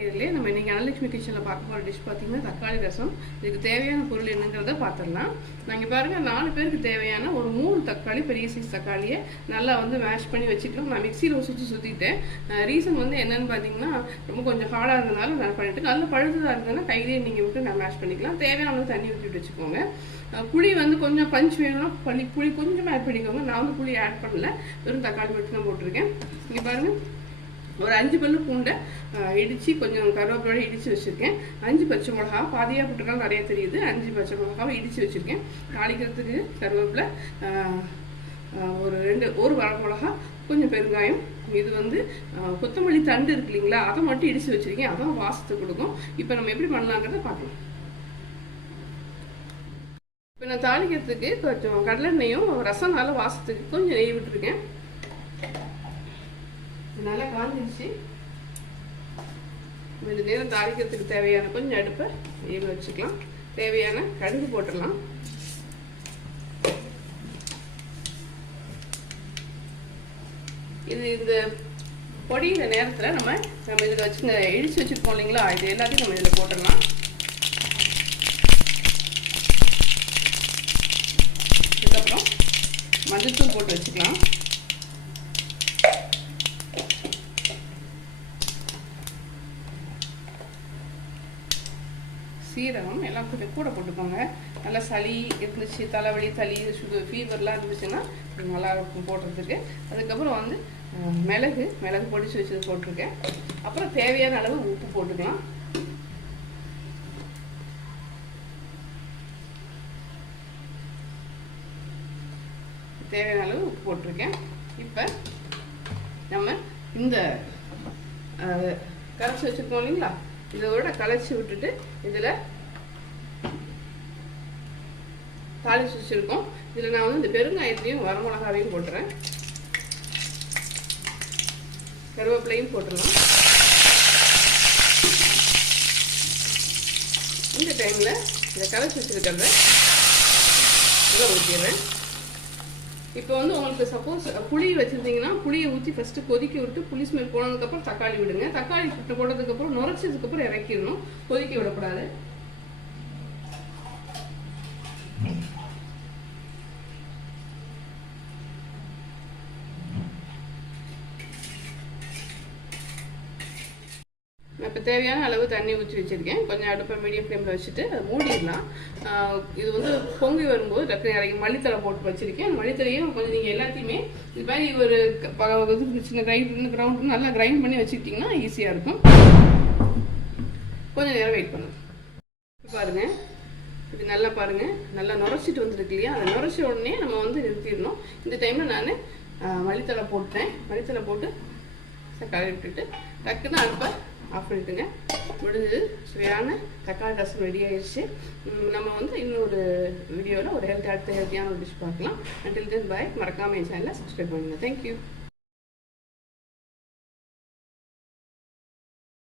நேரிலே நம்ம இன்னைக்கு அனலட்சுமி கிச்சனில் பார்க்க போகிற டிஷ் பார்த்தீங்கன்னா தக்காளி ரசம். இதுக்கு தேவையான பொருள் என்னங்கிறத பார்த்துடலாம். நாங்கள் பாருங்கள் 4 பேருக்கு தேவையான ஒரு 3 தக்காளி, பெரிய சைஸ் தக்காளியை நல்லா மேஷ் பண்ணி வச்சுக்கலாம். நான் மிக்சியில் சுற்றிட்டேன். ரீசன் என்னென்னு பார்த்தீங்கன்னா ரொம்ப கொஞ்சம் ஹார்டாக இருந்ததுனால நான் பண்ணிவிட்டு, நல்ல பழுத்ததாக இருந்ததுன்னா கையிலேயே நீங்கள் விட்டு நான் மேஷ் பண்ணிக்கலாம். தேவையான தண்ணி ஊற்றிட்டு வச்சுக்கோங்க. புளி கொஞ்சம் பஞ்ச் வேணும்னா புளி கொஞ்சம் ஆட் பண்ணிக்கோங்க. நான் புளி ஆட் பண்ணல, வெறும் தக்காளி மட்டும் தான் போட்டிருக்கேன். இங்கே பாருங்கள், ஒரு 5 பல்லு பூண்டை இடித்து கொஞ்சம் கருவேப்பிலோட இடித்து வச்சுருக்கேன். 5 பச்சை மிளகா, பாதியாக போட்டிருக்காலும் நிறையா தெரியுது. 5 பச்சை மிளகாவை இடித்து வச்சுருக்கேன். தாளிக்கிறதுக்கு கருவேப்பிலை, ஒரு வர மிளகா, கொஞ்சம் பெருங்காயம். இது கொத்தமல்லி தண்டு இருக்கு இல்லைங்களா, அதை மட்டும் இடித்து வச்சுருக்கேன். அதான் வாசத்தை கொடுக்கும். இப்போ நம்ம எப்படி பண்ணலாங்கிறத பார்க்கலாம். இப்போ நான் தாளிக்கிறதுக்கு கொஞ்சம் கடலெண்ணெயும் ரசம் நல்ல வாசத்துக்கு கொஞ்சம் நெய் விட்டுருக்கேன். நல்லா காஞ்சிடுச்சு. கொஞ்சம் நேரம் தாளிக்கிறதுக்கு தேவையான கொஞ்சம் அடுப்பை ஏற வச்சுக்கலாம். தேவையான கடுகு போட்டுடலாம். இந்த பொடியிற நேரத்தில் நம்ம இதில் வச்சு இடிச்சு வச்சுருக்கோம் இல்லைங்களா, இது எல்லாத்தையும் நம்ம இதில் போட்டுடலாம். அதுக்கப்புறம் மஞ்சள்தூள் போட்டு வச்சுக்கலாம். சீரகம் எல்லாம் கொஞ்சம் கூட போட்டுக்கோங்க. நல்லா சளி இருந்துச்சு, தலைவலி, சளி, சுகர், ஃபீவர்லாம் இருந்துச்சுன்னா நல்லா இருக்கும் போடுறதுக்கு. அதுக்கப்புறம் மிளகு பொடிச்சு வச்சது போட்டிருக்கேன். அப்புறம் தேவையான அளவு உப்பு போட்டுக்கலாம். தேவையான அளவு உப்பு போட்டிருக்கேன். இப்போ நம்ம இந்த கரைச்சி வச்சுருக்கோம் இல்லைங்களா, இதோட கலைச்சி விட்டுட்டு இதில் தாளிச்சு வச்சுருக்கோம். இதில் நான் இந்த பெருங்காயத்தையும் வரமிளகாவையும் போட்டுறேன். கருவேப்பிலையும் போட்டுடலாம். இந்த டைமில் இதை கலைச்சி வச்சுருக்கிறத இதில் ஊற்றிடுறேன். இப்போ உங்களுக்கு சப்போஸ் புளி வச்சுருந்தீங்கன்னா புளியை ஊற்றி ஃபஸ்ட்டு கொதிக்க விட்டு புளி ஸ்மெல் போனதுக்கப்புறம் தக்காளி விடுங்க. தக்காளி போட்டதுக்கப்புறம் நுரைச்சதுக்கப்புறம் இறக்கிடணும், கொதிக்க விடக்கூடாது. இப்போ தேவையான அளவு தண்ணி ஊற்றி வச்சுருக்கேன். கொஞ்சம் அடுப்பை மீடியம் ஃப்ளேமில் வச்சுட்டு அதை மூடிடலாம். இது பொங்கி வரும்போது டக்கு இறங்கி மல்லித்தலை போட்டு வச்சுருக்கேன். மல்லித்தலையும் கொஞ்சம் நீங்கள் எல்லாத்தையுமே இது மாதிரி ஒரு சின்ன கிரவுண்டு நல்லா கிரைண்ட் பண்ணி வச்சுக்கிட்டிங்கன்னா ஈஸியாக இருக்கும். கொஞ்சம் நேரம் வெயிட் பண்ணுங்க. பாருங்கள், இது நல்லா பாருங்கள், நல்லா நுரைச்சிட்டு வந்துருக்கு இல்லையா, அதை நுரைச்ச உடனே நம்ம நிறுத்திடணும். இந்த டைமில் நான் மல்லித்தலை போட்டேன். மல்லித்தலை போட்டு கலரி விட்டுட்டு டக்குன்னு அடுப்பை ஆஃப் பண்ணிட்டுங்க. முடிஞ்சது, சுவையான தக்காளி ரசம் ரெடி ஆயிடுச்சு. நம்ம இன்னொரு வீடியோவில் ஒரு ஹெல்த்தியான ஒரு டிஷ் பார்க்கலாம். அன்டில் தென் பாய். மறக்காமல் என் சேனலை சப்ஸ்கிரைப் பண்ணுங்கள். தேங்க்யூ.